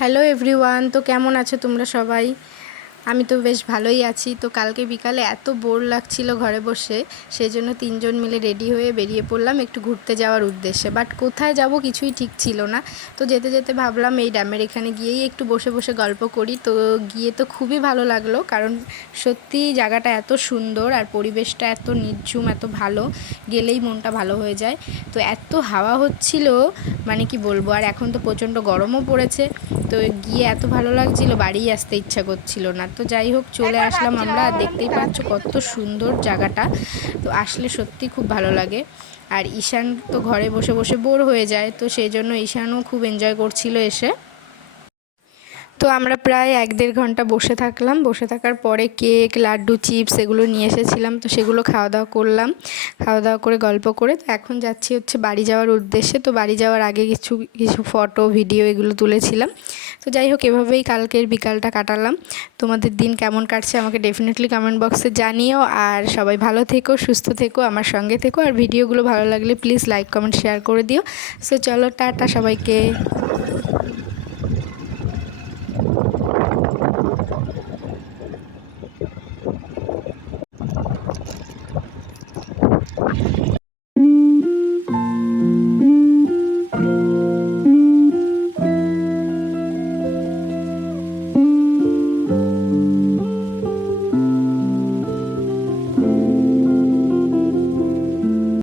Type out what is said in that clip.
Hello everyone, তো কেমন আছো তোমরা সবাই? আমি তো বেশ ভালোই আছি। তো কালকে বিকালে এত বোর লাগছিল ঘরে বসে, সেই জন্য তিনজন মিলে রেডি হয়ে বেরিয়ে পড়লাম একটু ঘুরতে যাওয়ার উদ্দেশ্যে। বাট কোথায় যাব কিছুই ঠিক ছিল না। তো যেতে যেতে ভাবলাম এই ড্যামের এখানে গিয়েই একটু বসে বসে গল্প করি। তো গিয়ে তো খুবই ভালো লাগলো, কারণ সত্যি জায়গাটা এত সুন্দর আর পরিবেশটা এত নির্ঝুম, এত ভালো, গেলেই মনটা ভালো হয়ে যায়। তো এত হাওয়া হচ্ছিল, মানে কি বলবো। আর এখন তো প্রচণ্ড গরমও পড়েছে। তো গিয়ে এত ভালো লাগছিল, বাড়ি আসতে ইচ্ছা করছিল না। তো যাই হোক, চলে আসলাম আমরা। আর দেখতেই পাচ্ছ কত সুন্দর জায়গাটা। তো আসলে সত্যি খুব ভালো লাগে। আর ঈশান তো ঘরে বসে বসে বোর হয়ে যায়, তো সেই জন্য ঈশানও খুব এনজয় করছিল এসে। তো আমরা প্রায় 1-1.5 ঘন্টা বসে থাকলাম। বসে থাকার পরে কেক, লাড্ডু, চিপস এগুলো নিয়ে এসেছিলাম, তো সেগুলো খাওয়া দাওয়া করলাম। খাওয়া দাওয়া করে গল্প করে তো এখন যাচ্ছি হচ্ছে বাড়ি যাওয়ার উদ্দেশ্যে। তো বাড়ি যাওয়ার আগে কিছু কিছু ফটো, ভিডিও এগুলো তুলেছিলাম। তো যাই হোক, এভাবেই কালকের বিকালটা কাটালাম। তোমাদের দিন কেমন কাটছে আমাকে ডেফিনেটলি কমেন্ট বক্সে জানিও। আর সবাই ভালো থেকো, সুস্থ থেকো, আমার সঙ্গে থেকো। আর ভিডিওগুলো ভালো লাগলে প্লিজ লাইক, কমেন্ট, শেয়ার করে দিও। সো চলো, টাটা সবাইকে।